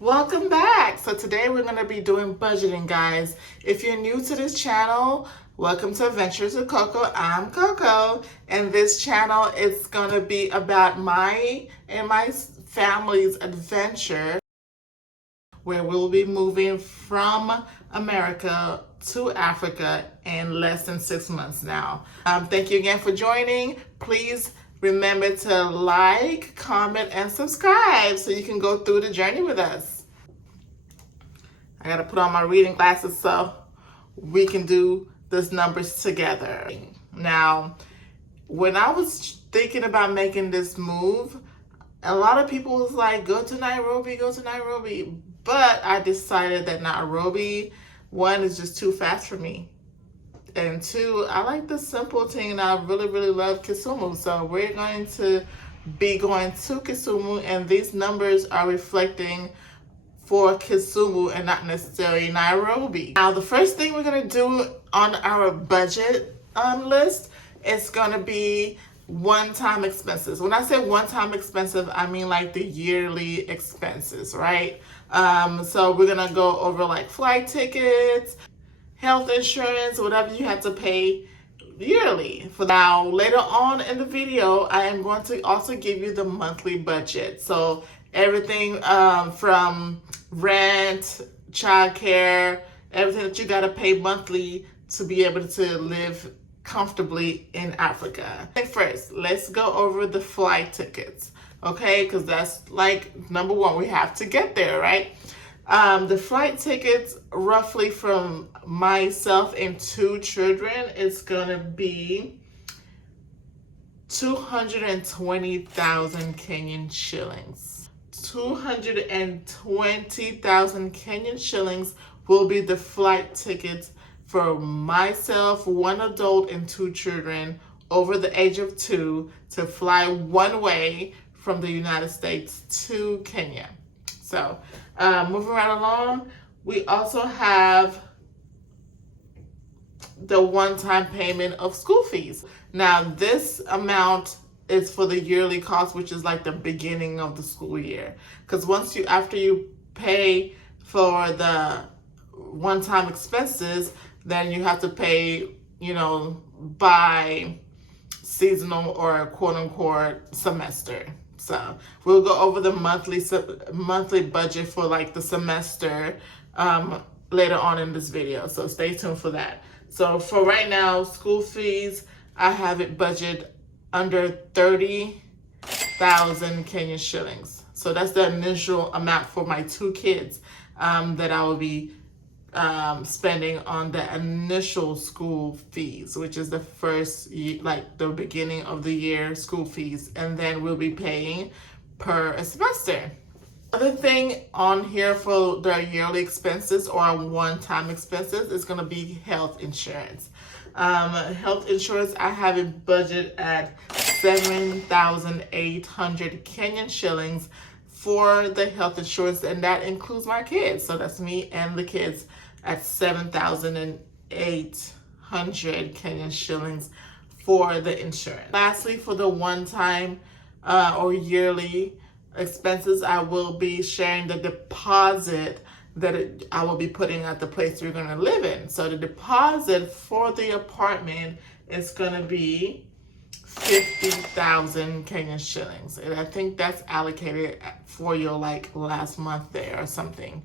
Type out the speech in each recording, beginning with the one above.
Welcome back. So today we're going to be doing budgeting, guys. If you're new to this channel, welcome to Adventures with Coco. I'm Coco, and this channel is going to be about my and my family's adventure, where we'll be moving from America to Africa in less than 6 months now. Thank you again for joining. Please remember to like, comment, and subscribe so you can go through the journey with us. I gotta put on my reading glasses so we can do these numbers together. Now, when I was thinking about making this move, a lot of people was like, go to Nairobi, go to Nairobi. But I decided that Nairobi, one, is just too fast for me. And two, I like the simple thing, and I really, really love Kisumu. So we're going to be going to Kisumu, and these numbers are reflecting for Kisumu and not necessarily Nairobi. Now, the first thing we're going to do on our budget list is going to be one-time expenses. When I say one-time expensive, I mean like the yearly expenses, right? So we're going to go over like flight tickets, health insurance, whatever you have to pay yearly. For now, later on in the video, I am going to also give you the monthly budget. So everything from rent, childcare, everything that you got to pay monthly to be able to live comfortably in Africa. First, let's go over the flight tickets, okay? Because that's like number one, we have to get there, right? The flight tickets, roughly from myself and 2 children, it's gonna be 220,000 Kenyan shillings. 220,000 Kenyan shillings will be the flight tickets for myself, 1 adult and 2 children over the age of 2 to fly one way from the United States to Kenya. So moving right along, we also have the one-time payment of school fees. Now, this amount is for the yearly cost, which is like the beginning of the school year. Because after you pay for the one-time expenses, then you have to pay, by seasonal or quote-unquote semester. So we'll go over the monthly budget for like the semester later on in this video. So stay tuned for that. So for right now, school fees, I have it budgeted under 30,000 Kenyan shillings. So that's the initial amount for my 2 kids that I will be spending on the initial school fees, which is the first, like the beginning of the year school fees, and then we'll be paying per semester. Other thing on here for the yearly expenses or one-time expenses is going to be health insurance. Health insurance, I have it budgeted at 7,800 Kenyan shillings for the health insurance, and that includes my kids. So that's me and the kids at 7,800 Kenyan shillings for the insurance. Lastly, for the one-time or yearly expenses, I will be sharing the deposit that I will be putting at the place we're going to live in. So the deposit for the apartment is going to be 50,000 Kenyan shillings. And I think that's allocated for your like last month there or something.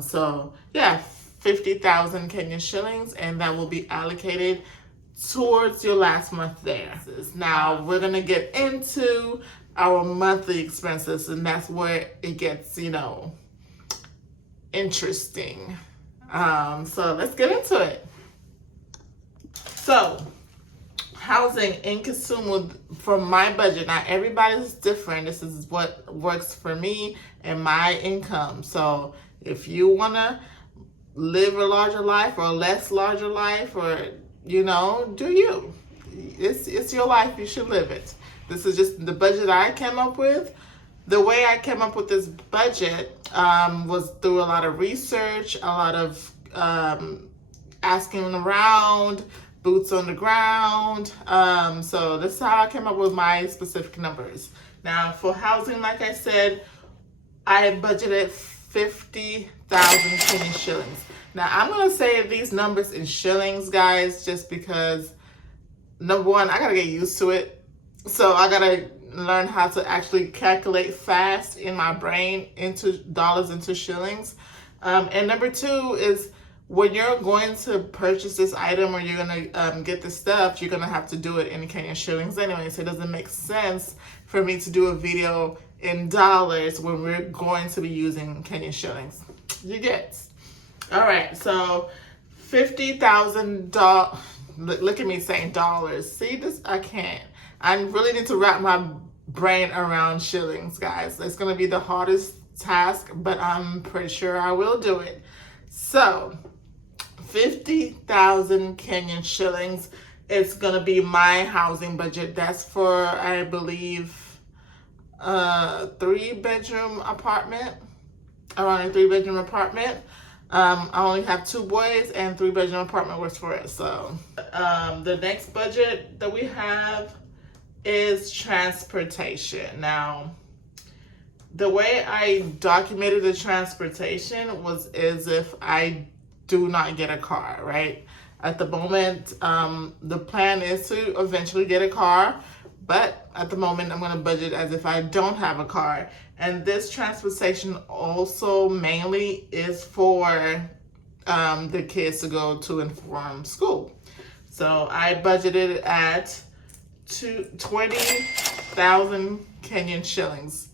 So yeah, 50,000 Kenyan shillings, and that will be allocated towards your last month there. Now we're going to get into our monthly expenses, and that's where it gets, interesting. So let's get into it. So housing in Kisumu for my budget. Now everybody's different. This is what works for me and my income. So if you want to live a larger life or a less larger life, or do you? It's your life. You should live it. This is just the budget I came up with. The way I came up with this budget was through a lot of research, a lot of asking around, boots on the ground. So this is how I came up with my specific numbers. Now for housing, like I said, I had budgeted 50,000 Kenyan shillings. Now, I'm going to say these numbers in shillings, guys, just because, number one, I got to get used to it. So I got to learn how to actually calculate fast in my brain into dollars into shillings. And number two is when you're going to purchase this item or you're going to get this stuff, you're going to have to do it in Kenyan shillings anyway. So it doesn't make sense for me to do a video in dollars when we're going to be using Kenyan shillings. You get. All right, so $50,000. Look at me saying dollars. See this? I can't. I really need to wrap my brain around shillings, guys. It's going to be the hardest task, but I'm pretty sure I will do it. So 50,000 Kenyan shillings. It's going to be my housing budget. That's for, I believe, a 3-bedroom apartment, around a 3-bedroom apartment. I only have 2 boys and 3-bedroom apartment works for it. So the next budget that we have is transportation. Now, the way I documented the transportation was as if I do not get a car, right? At the moment, the plan is to eventually get a car, but at the moment I'm going to budget as if I don't have a car. And this transportation also mainly is for the kids to go to and from school. So I budgeted at 20,000 Kenyan shillings.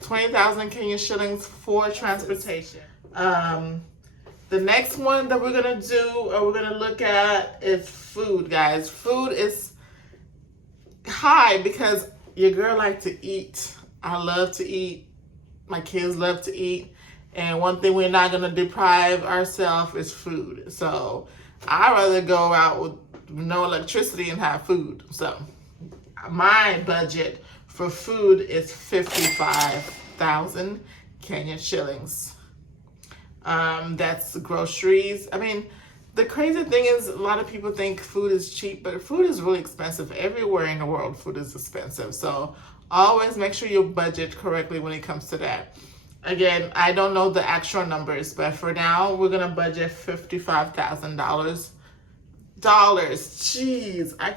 20,000 Kenyan shillings for transportation. The next one that we're going to do or we're going to look at is food, guys. Food is high because your girl likes to eat. I love to eat. My kids love to eat. And one thing we're not going to deprive ourselves is food. So I'd rather go out with no electricity and have food. So my budget for food is 55,000 Kenyan shillings. That's groceries. I mean, the crazy thing is a lot of people think food is cheap, but food is really expensive. Everywhere in the world, food is expensive. So always make sure you budget correctly when it comes to that. Again, I don't know the actual numbers, but for now, we're going to budget $55,000. Jeez, I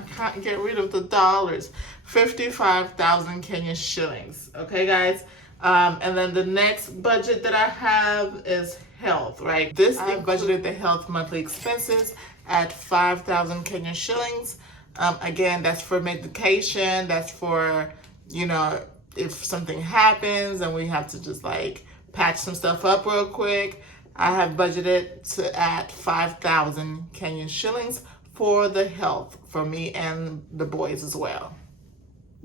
can't get rid of the dollars. 55,000 Kenyan shillings. Okay, guys? And then the next budget that I have is health, right? I budgeted the health monthly expenses at 5,000 Kenyan shillings. Again, that's for medication. That's for, if something happens and we have to just like patch some stuff up real quick. I have budgeted at 5,000 Kenyan shillings for the health for me and the boys as well.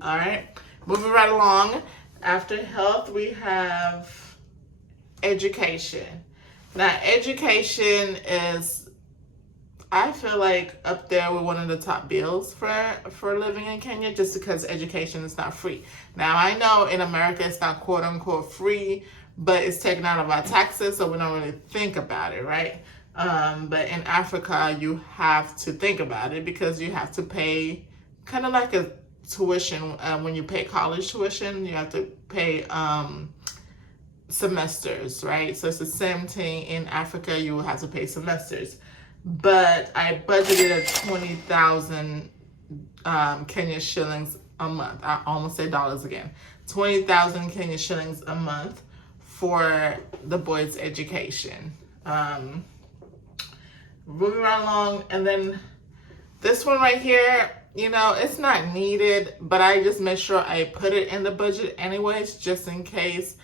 All right, moving right along. After health, we have education. Now, education is, I feel like, up there with one of the top bills for living in Kenya, just because education is not free. Now, I know in America it's not quote unquote free, but it's taken out of our taxes, so we don't really think about it, right? But in Africa, you have to think about it because you have to pay kind of like a tuition. When you pay college tuition, you have to pay semesters, right? So it's the same thing in Africa. You will have to pay semesters. But I budgeted at 20,000 Kenyan shillings a month. I almost said dollars again. 20,000 Kenyan shillings a month for the boys' education. Moving right along, and then this one right here, it's not needed, but I just make sure I put it in the budget anyways, just in case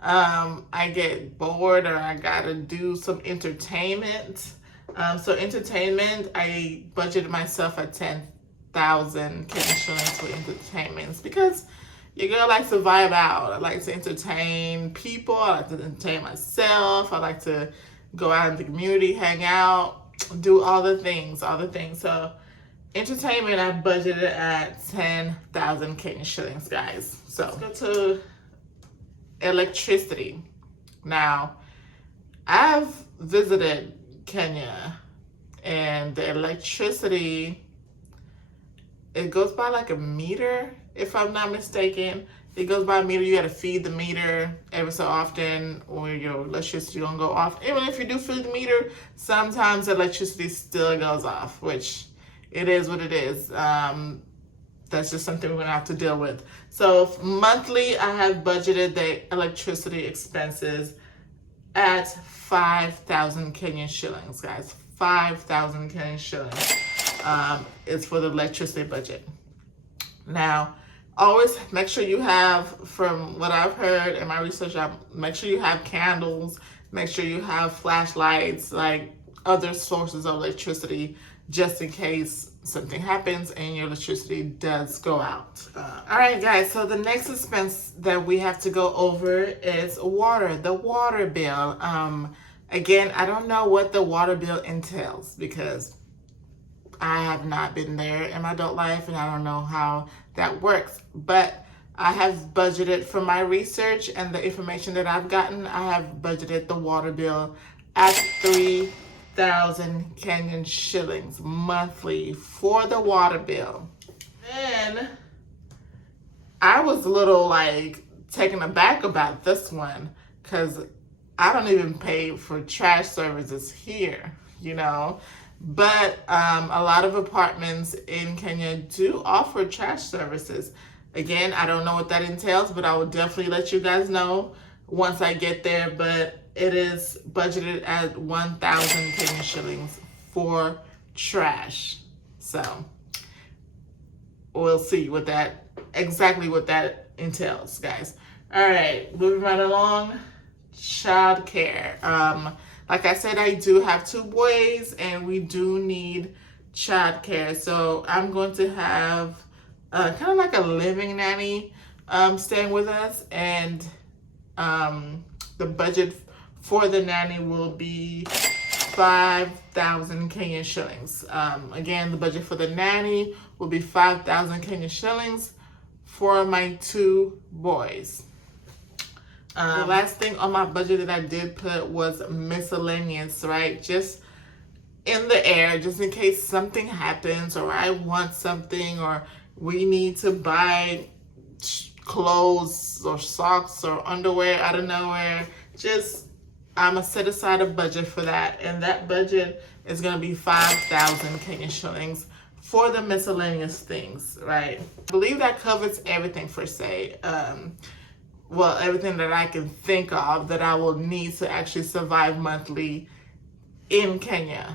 I get bored or I gotta do some entertainment. So entertainment, I budgeted myself at 10,000 Kenyan shillings for entertainments because your girl likes to vibe out. I like to entertain people. I like to entertain myself. I like to go out in the community, hang out, do all the things. So entertainment, I budgeted at 10,000 Kenyan shillings, guys. So let's go to electricity. Now, I've visited Kenya, and the electricity, it goes by like a meter, if I'm not mistaken. it goes by meter. You got to feed the meter every so often, or your electricity gonna go off. Even if you do feed the meter, sometimes electricity still goes off, which it is what it is. That's just something we're gonna have to deal with. So monthly, I have budgeted the electricity expenses at 5,000 Kenyan shillings, guys. 5,000 Kenyan shillings is for the electricity budget. Now, always make sure you have, from what I've heard in my research, make sure you have candles, make sure you have flashlights, like other sources of electricity, just in case something happens and your electricity does go out. All right, guys, so the next expense that we have to go over is water, the water bill. Again, I don't know what the water bill entails because I have not been there in my adult life and I don't know how that works, but I have budgeted for my research and the information that I've gotten. I have budgeted the water bill at 3,000 Kenyan shillings monthly for the water bill. Then I was a little like taken aback about this one because I don't even pay for trash services here, you know. But a lot of apartments in Kenya do offer trash services. Again, I don't know what that entails, but I will definitely let you guys know once I get there. But it is budgeted at 1,000 Kenyan shillings for trash. So we'll see exactly what that entails, guys. All right, moving right along. Child care. Like I said, I do have 2 boys and we do need child care. So I'm going to have kind of like a living nanny staying with us, and the budget for the nanny will be 5,000 Kenyan shillings. Again, the budget for the nanny will be 5,000 Kenyan shillings for my 2 boys. The last thing on my budget that I did put was miscellaneous, right? Just in the air, just in case something happens or I want something or we need to buy clothes or socks or underwear out of nowhere. I'm going to set aside a budget for that. And that budget is going to be 5,000 Kenyan shillings for the miscellaneous things, right? I believe that covers everything per se. Well, everything that I can think of that I will need to actually survive monthly in Kenya.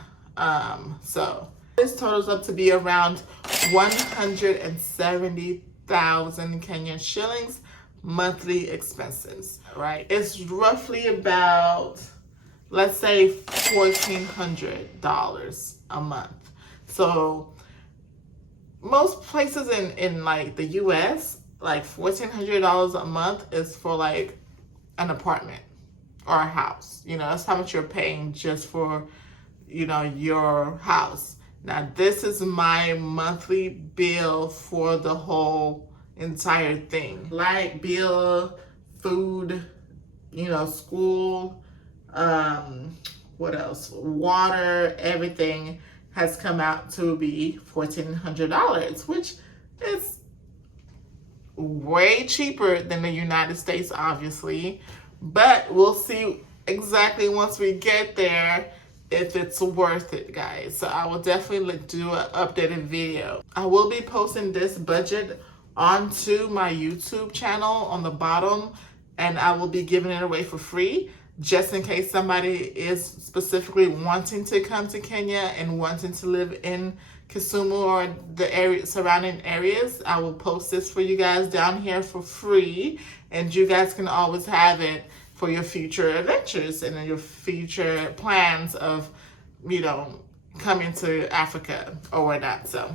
So this totals up to be around 170,000 Kenyan shillings monthly expenses, right? It's roughly about, let's say, $1,400 a month. So most places in like the US, like $1,400 a month is for like an apartment or a house. You know, that's how much you're paying just for, you know, your house. Now, this is my monthly bill for the whole entire thing. Light bill, food, you know, school, what else? Water, everything has come out to be $1,400, which is way cheaper than the United States, obviously, but we'll see exactly once we get there if it's worth it, guys. So I will definitely do an updated video. I will be posting this budget onto my YouTube channel on the bottom, and I will be giving it away for free just in case somebody is specifically wanting to come to Kenya and wanting to live in Kisumu or the surrounding areas. I will post this for you guys down here for free, and you guys can always have it for your future adventures and your future plans of, you know, coming to Africa or whatnot. So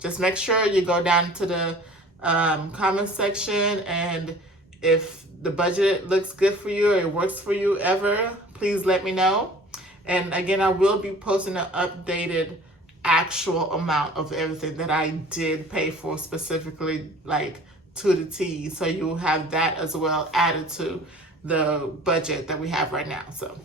just make sure you go down to the comment section, and if the budget looks good for you or it works for you ever, please let me know. And again, I will be posting an updated actual amount of everything that I did pay for, specifically like to the T. So you'll have that as well added to the budget that we have right now. So